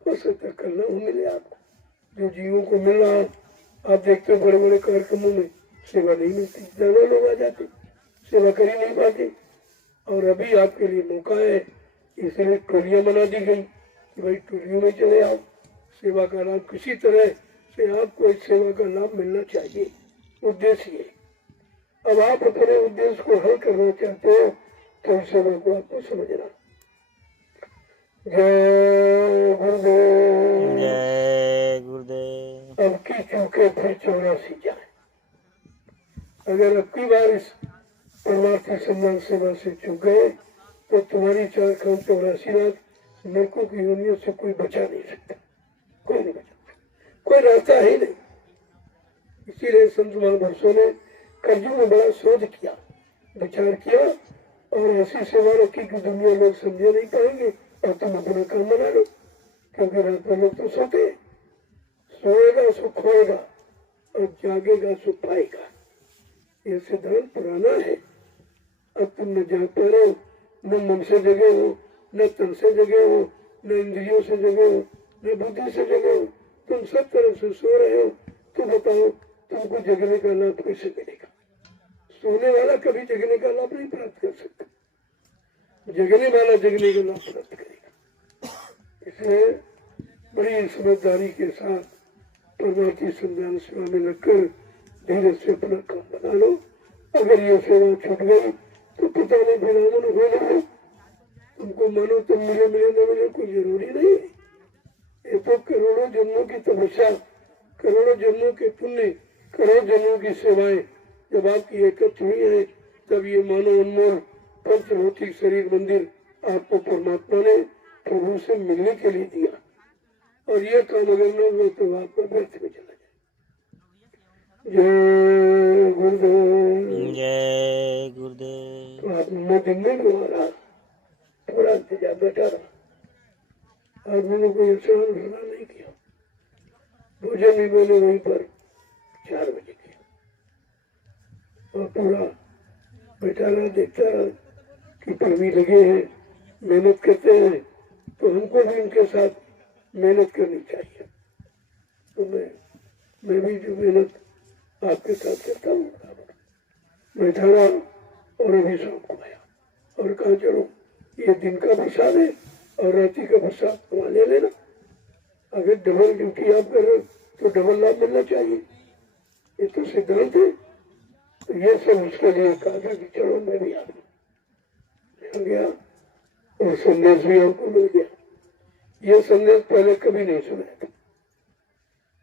हो सकता कल न हो मिले आपको। जो जीवों को मिल रहा है, आप देखते हो बड़े बड़े कार्यक्रमों में सेवा नहीं मिलती, ज्यादा लोग आ जाते, सेवा कर ही नहीं पाते। और अभी आपके लिए मौका है, इसलिए टोलियां बना दी गई कि भाई टोलियों में चले आओ, सेवा का लाभ किसी तरह से आपको इस सेवा का लाभ मिलना चाहिए, उद्देश्य है। अब आप अपने उद्देश्य को हल करना चाहते हो तो इस सेवा को आपको समझना। जय गुरुदेव। जय गुरुदेव। अब की चूके फिर 84 जाए। अगर अब की बार इस परमार्थी सम्मान सेवा से चूक गए तो तुम्हारी 484 लाख नरकों की योनियों से कोई बचा नहीं सकता, कोई नहीं बचा, कोई रास्ता ही नहीं। इसीलिए संत महापुरुषों ने कर्जों में बड़ा शोध किया, विचार किया और ऐसी सेवा रखी कि दुनिया लोग समझे नहीं पाएंगे और तुम अपना काम बना लो। क्योंकि रात में लोग तो सोते हैं, सोएगा सो खोएगा और जागेगा सो पाएगा। ये सिद्धांत पुराना है। अब तुम न जाग पा रहे हो, न मन से जगे हो, न तन से जगे हो, न इंद्रियों से जगे हो, न बुद्धि से जगे हो, तुम सब तरफ से सो रहे हो। तो बताओ तुमको जगने का लाभ कैसे मिलेगा? सोने वाला कभी जगने का लाभ नहीं प्राप्त कर सकता, जगने वाला जगने का लाभ प्राप्त करेगा। इसलिए बड़ी समझदारी के साथ परमार्थी सम्मान सेवा में लगकर धीरे से अपना काम बना लो। अगर ये सेवा छूट गई तो पता नहीं फिर आमन हो जाए, तुमको मानो तुम मिले मिले न मिले कोई जरूरी नहीं है। ये तो करोड़ों जन्मों की तपस्या, करोड़ों जन्मों के पुण्य, करोड़ों जन्मों की सेवाएं जब आपकी एकत्र हुई है, तब ये मानो अनमोल पंचभौतिक शरीर मंदिर आपको परमात्मा ने प्रभु से मिलने के लिए दिया। और ये काम अगर न हुआ तो आपका व्यर्थ में चला जाए। जय गुरुदेव। जय गुरुदेव। तो आप मैं दिन में भी रहा, थोड़ा इंतजार बैठा रहा, और मैंने कोई स्नान नहीं किया। भोजन भी मैंने वहीं पर 4 बजे किया और पूरा बैठा रहा, देखता रहा कि कर्मी लगे हैं, मेहनत करते हैं, तो हमको भी उनके साथ मेहनत करनी चाहिए। तो मैं भी जो मेहनत आपके साथ करता हूँ बैठा रहा और अभी शाम को आया और कहा चलो ये दिन का प्रसाद है और रात्रि का प्रसाद वहाँ ले लेना। अगर डबल ड्यूटी आप कर रहे हो तो डबल लाभ मिलना चाहिए, ये तो सिद्धांत है। तो ये सब उसके लिए कहा था कि चलो मैं भी आ गया और संदेश भी हमको मिल गया। ये संदेश पहले कभी नहीं सुना था।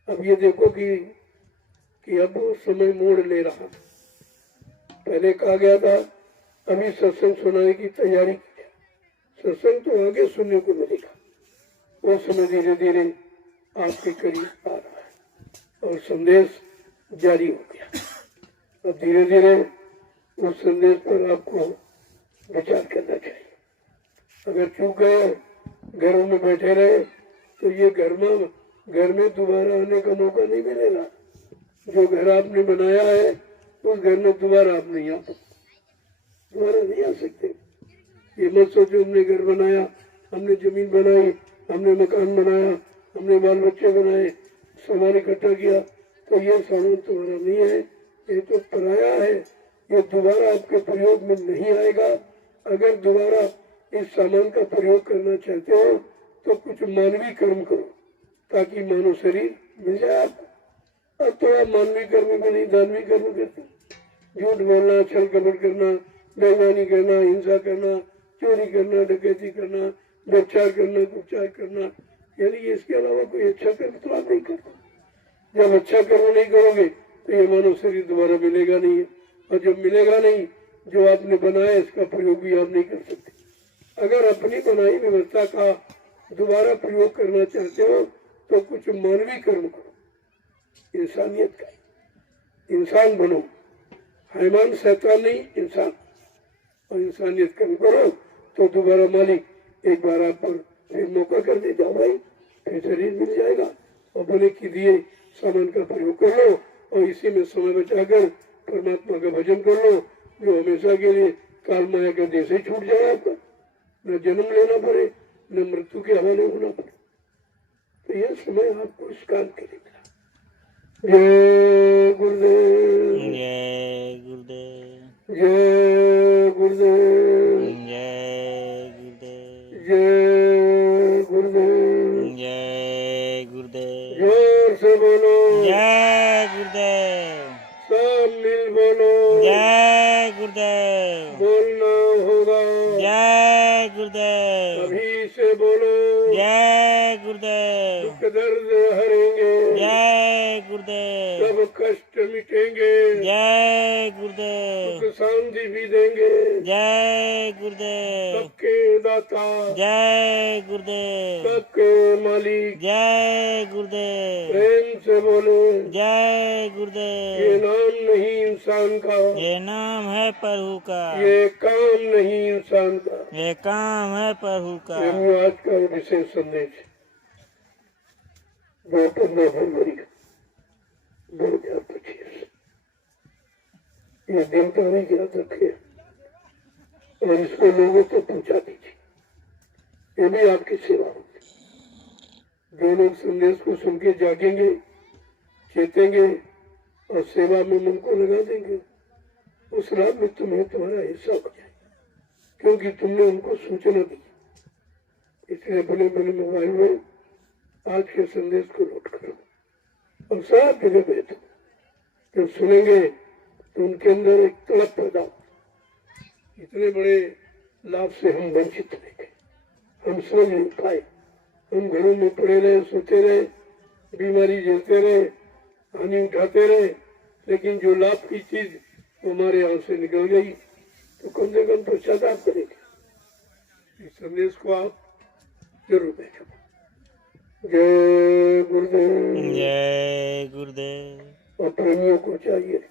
अब ये देखो कि अब समय मोड़ ले रहा। पहले कहा गया था अभी सत्संग सुनाने की तैयारी की है, सत्संग तो आगे सुनने को मिलेगा। वो समय धीरे धीरे आपके करीब आ रहा है और संदेश जारी हो गया। अब धीरे धीरे उस संदेश पर आपको विचार करना चाहिए। अगर चूक गए, घरों में बैठे रहे, तो ये घर में दोबारा आने का मौका नहीं मिलेगा। जो घर आपने बनाया है उस घर में दोबारा आप नहीं आ सकते, दोबारा नहीं आ सकते। ये मत सोचो हमने घर बनाया, हमने जमीन बनाई, हमने मकान बनाया, हमने बाल बच्चे बनाए, सामान इकट्ठा किया, तो ये सामान तुम्हारा नहीं है, ये तो पराया है, ये दोबारा आपके प्रयोग में नहीं आएगा। अगर दोबारा इस सामान का प्रयोग करना चाहते हो तो कुछ मानवीय कर्म करो ताकि मानव शरीर मिल जाए आपको। अब तो आप मानवीय कर्म में नहीं दानवीय कर्म करते, झूठ बोलना, छल कपट करना, बेईमानी करना, हिंसा करना, चोरी करना, डकैती करना, व्यभिचार करना, कुचार करना, यानी इसके अलावा कोई अच्छा कर्म तो आप नहीं करते। जब अच्छा कर्म नहीं करोगे तो ये मानव शरीर दोबारा मिलेगा नहीं है, और जब मिलेगा नहीं, जो आपने बनाया इसका प्रयोग भी आप नहीं कर सकते। अगर अपनी बनाई व्यवस्था का दोबारा प्रयोग करना चाहते हो तो कुछ मानवीय कर्म करो, इंसानियत का, इंसान बनो, हैवान शैतान नहीं, इंसान, और इंसानियत कर्म करो तो दोबारा मालिक एक बार आप पर फिर मौका कर दे, जाओ भाई, फिर शरीर मिल जाएगा और बने की दिए सामान का प्रयोग कर लो और इसी में समय बचाकर परमात्मा का भजन कर लो, जो हमेशा के लिए काल माया का देश ही छूट जाए आपका, न जन्म लेना पड़े, न मृत्यु के हवाले होना पड़े। तो यह समय आपको इस काम के लिए मिला। जय गुरुदेव, जय गुरुदेव, जय गुरुदेव, जय गुरुदेव, जय गुरुदेव, जय गुरुदेव, जोर से बोलो, जय गुरुदेव, सब मिल बोलो, जय गुरुदेव, बोलना होगा, जय गुरुदेव, अभी से बोलो, जय गुरुदेव, दुख दर्द हरेंगे, जय गुरुदेव, सब कष्ट मिटेंगे, जय गुरुदेव, सुख शांति भी देंगे, जय गुरुदेव, सबके दाता, जय गुरुदेव, सबके मालिक, जय गुरुदेव, प्रेम से बोलो, जय ये गुरुदेव, नाम नहीं इंसान का, ये नाम है प्रभु का, ये काम नहीं इंसान का। ये काम है प्रभु का। प्रेमियों, आज का विशेष संदेश 15 फरवरी 2025, ये दिन तारीख याद रखे और इसको लोगों को पहुंचा दीजिए, ये भी आपकी सेवा होगी। जो लोग संदेश को सुन के जागेंगे, चेतेंगे और सेवा में मन को लगा देंगे, उस रात में तुम्हें तुम्हारा हिस्सा हो जाए, क्योंकि तुमने उनको सूचना दी। इसलिए अपने अपने मोबाइल में आज के संदेश को नोट करो और सब जगह भेजो। जब सुनेंगे तो उनके अंदर एक तड़प पैदा हो, इतने बड़े लाभ से हम वंचित रह गए, हम समझ नहीं पाए, हम घरों में पड़े रहे, सोते रहे, बीमारी झेलते रहे, हानि उठाते रहे, लेकिन जो लाभ की चीज हमारे यहाँ से निकल गई तो कम से कम पश्चाताप करेंगे। इस संदेश को आप जरूर भेजो। जय गुरुदेव, जय गुरुदेव, और प्रेमियों को चाहिए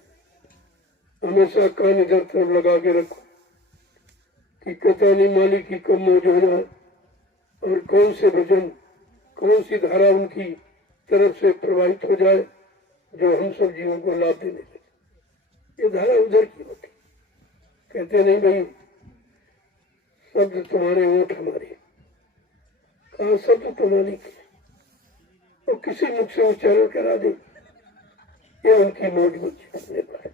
हमेशा कान इधर तरफ लगा के रखो कि पता नहीं मालिक की कब मौज हो जाए और कौन से भजन, कौन सी धारा उनकी तरफ से प्रवाहित हो जाए जो हम सब जीवों को लाभ देने लगे। ये धारा उधर की होती, कहते नहीं भाई शब्द तुम्हारे ओठ हमारे, कहा शब्द तो मालिक है, और किसी मुख से उच्चारण करा दे, ये उनकी मौज मर्जी करने पर।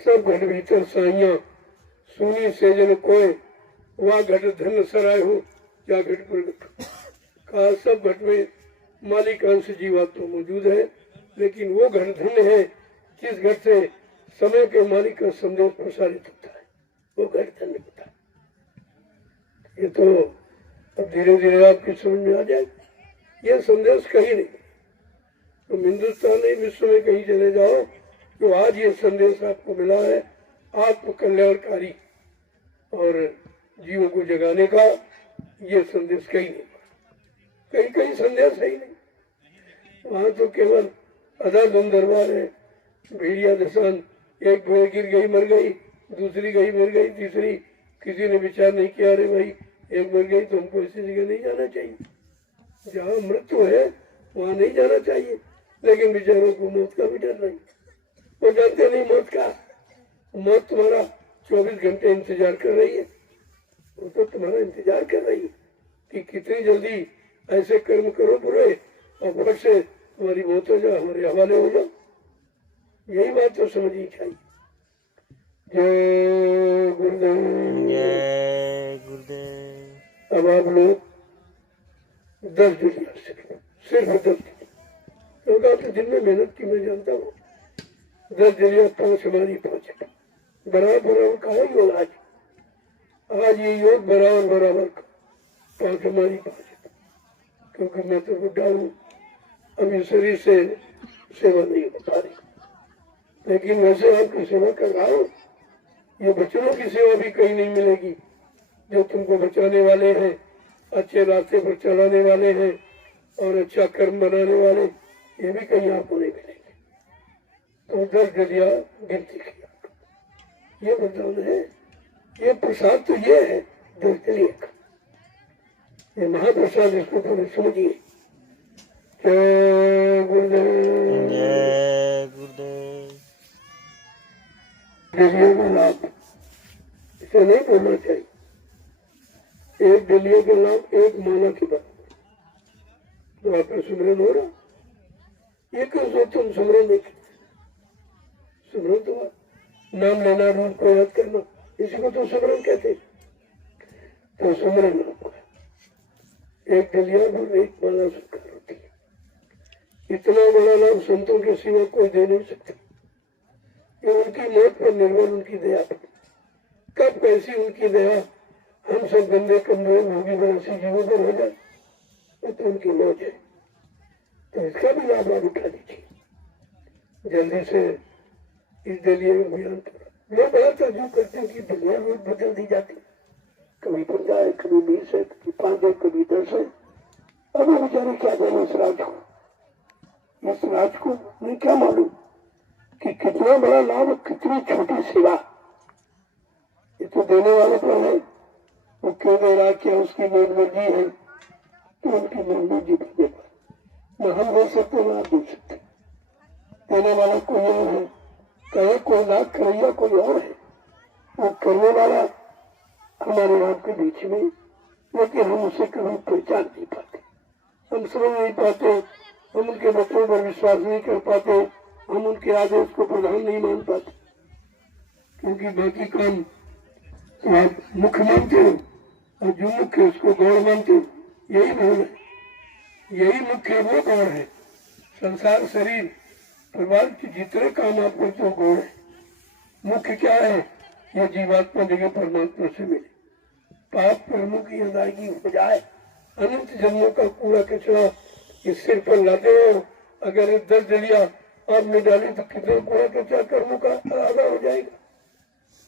सब घट भीतर साइया सुनी से जन कोय, वह घट धन सराय हो या घट प्रगट। कहा सब घट में मालिक अंश जीवात्मा मौजूद है, लेकिन वो घट धन्य है जिस घट से समय के मालिक का संदेश प्रसारित होता है, वो घट धन्य होता है। ये तो अब धीरे धीरे आपकी समझ में आ जाए। यह संदेश कहीं नहीं, तुम हिंदुस्तान नहीं विश्व में कहीं चले जाओ तो आज ये संदेश आपको मिला है, आत्म कल्याणकारी और जीवों को जगाने का। ये संदेश कहीं नहीं, कहीं कहीं संदेश है ही नहीं। वहां तो केवल अधाधुन दरबार है, भेड़िया दसान, एक भेड़ गिर गई मर गई, दूसरी गई मर गई, तीसरी किसी ने विचार नहीं किया अरे भाई एक मर गई तो हमको ऐसी जगह नहीं जाना चाहिए, जहाँ मृत्यु है वहां नहीं जाना चाहिए। लेकिन बेचारों को मौत का भी डर नहीं, वो जानते नहीं मौत का, मौत तुम्हारा 24 घंटे इंतजार कर रही है, वो तो तुम्हारा इंतजार कर रही है कि कितनी जल्दी ऐसे कर्म करो बुरे और फट से तुम्हारी मौत हो जाओ, हमारे हवाले हो जाओ। यही बात तो समझनी चाहिए। जय गुरुदेव। जय गुरुदेव। अब आप लोग 10 दुनिया सिर्फ 10, क्योंकि आपने दिन में मेहनत की मैं जानता हूँ। 10 दुनिया 5 हमारी 5 बराबर का है योग आज ये योग बराबर का 5 हमारी 5, क्योंकि मैं तो बुढ़ा हूँ, अभी शरीर से सेवा नहीं हो पा रही, लेकिन वैसे आपकी सेवा कर रहा हूँ। ये बच्चों की सेवा भी कहीं नहीं मिलेगी, जो तुमको बचाने वाले हैं, अच्छे रास्ते पर चलाने वाले हैं और अच्छा कर्म बनाने वाले, ये भी कहीं आपको नहीं मिलेंगे। तो 10 गलिया गिनती किया, ये वरदान है, ये प्रसाद तो ये है 10 गलिया का, ये महाप्रसाद, इसको थोड़े समझिए। जय गुरुदेव। जय गुरुदेव। गलियों का लाभ इसे नहीं बोलना चाहिए, एक गलियों के नाम एक माला के बराबर, तो आपका सुमरन हो रहा, ये क्यों सो तुम सुमरन नहीं करते? सुमरन तो नाम लेना, रूप को याद करना, इसी को तो सुमरन कहते। तो सुमरन आपको एक गलिया और एक माला स्वीकार होती है, इतना बड़ा लाभ संतों के सिवा कोई दे नहीं सकता। ये उनकी मौत पर निर्भर, उनकी दया पर, कब कैसी उनकी दया हम सब गंदे कमजोर भोगी बरसी जीवों पर हो जाए, तो उनकी मौज है। तो इसका भी लाभ आप उठा लीजिए जल्दी से। इस दलिया में अभियान पर लोग बड़ा ताजुब करते हैं कि दुनिया रोज बदल दी जाती, कभी 15 है, कभी 20 है, कभी 5 है, कभी 10 है। अब वो बेचारे क्या दें इस राज को नहीं क्या मालूम कि कितना बड़ा लाभ, कितनी छोटी सेवा। ये तो देने वाले पर है, वो क्यों दे रहा, क्या उसकी मर्जी है, तो उनकी मर्जी देने पर न हम दे सकते न आप दे सकते, देने वाला कोई और है, कहे कोई लाभ करैया कोई और है, वो करने वाला हमारे आपके बीच में, लेकिन हम उसे कभी पहचान नहीं पाते, हम समझ नहीं पाते, हम उनके बच्चों पर विश्वास नहीं कर पाते, हम उनके आदेश को प्रधान नहीं मान पाते, क्योंकि बाकी काम तो आप मुख्य मानते हो और जो मुख्य उसको गौड़ मानते हो। यही भूल है, यही मुख्य वो गौड़ है। संसार शरीर परिवार के जितने काम आप करते हो गौड़ है, मुख्य क्या है, यह जीवात्मा जगह परमात्मा से मिले, पाप कर्मों की अदायगी हो जाए, अनंत जन्मों का कूड़ा कचरा इस सिर पर लाते हो। अगर 10 जलिया आपने डाली तो कितने कूड़ा कचरा कर्मों का आधा हो जाएगा,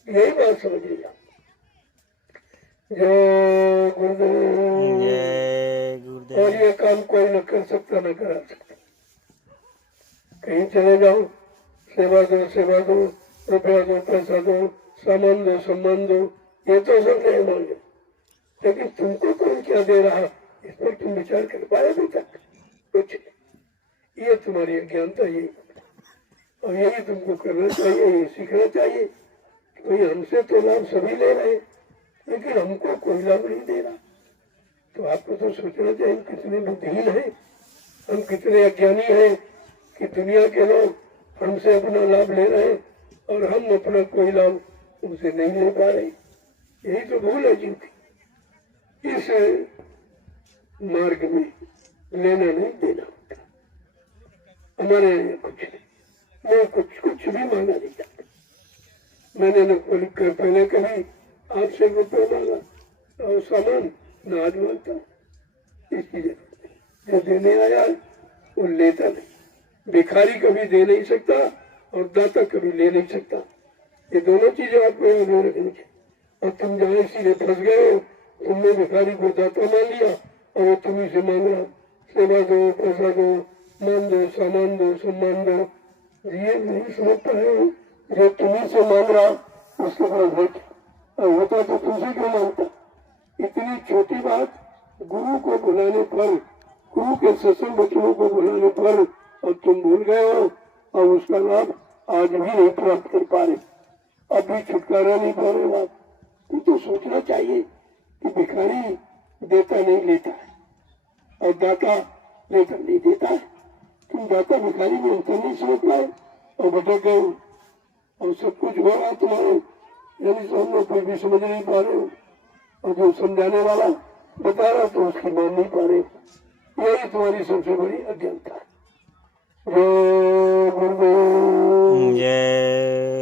यही बात समझिएगा। जय गुरुदेव। जय गुरुदेव। और ये काम कोई न कर सकता न करा सकता। कहीं चले जाओ, सेवा दो, रुपया दो, पैसा दो, सामान दो, सम्मान दो, ये तो सब नहीं मांगे, लेकिन तुमको कौन क्या दे रहा इस पर तुम विचार कर पाए अभी तक? कुछ नहीं। ये तुम्हारी अज्ञानता यही, और यही तुमको करना चाहिए, ये सीखना चाहिए कि भाई हमसे तो लाभ सभी ले रहे, लेकिन हमको कोई लाभ नहीं दे रहा। तो आपको तो सोचना चाहिए कितने बुद्धिहीन हैं, हम कितने अज्ञानी हैं कि दुनिया के लोग हमसे अपना लाभ ले रहे हैं और हम अपना कोई लाभ उनसे नहीं ले पा रहे। यही तो भूल है जीव की। इस मार्ग में लेना नहीं देना होता। हमारे यहाँ कुछ नहीं, मैं कुछ भी मांगा नहीं जाता। मैंने न लिख कर पहले कभी आपसे रुपये मांगा और सामान न आज मांगता, इसकी जरूरत नहीं। जो देने आया वो लेता नहीं। भिखारी कभी दे नहीं सकता और दाता कभी ले नहीं सकता। ये दोनों चीजें आपको याद रखनी चाहिए। और तुम जहाँ इसीलिए फंस गए हो, तुमने भिखारी को दाता मान लिया और वो तुम्ही से मांग रहा, सेवा दो, पैसा दो, मान दो, सामान दो, सम्मान दो, ये नहीं समझता है जो तुम्हें से मांग रहा उसके पास है और होता तो तुमसे क्यों मांगता। इतनी छोटी बात गुरु को बुलाने पर, गुरु के सत्संग वचनों को बुलाने पर और तुम भूल गए हो और उसका लाभ आज भी नहीं प्राप्त कर पा रहे, अब भी छुटकारा नहीं पा रहे आप। तुम तो सोचना चाहिए कि भिखारी देता नहीं लेता है और दाता लेकर नहीं देता है। तुम दाता भिखारी में अंतर नहीं समझ पाए और भटक गए हो और सब कुछ हो रहा है तुम्हारे, यानी तो हम लोग कोई भी समझ नहीं पा रहे हो और जो समझाने वाला बता रहा तो उसकी मान नहीं पा रहे। यही तुम्हारी सबसे बड़ी अज्ञानता है। जय गुरुदेव। जय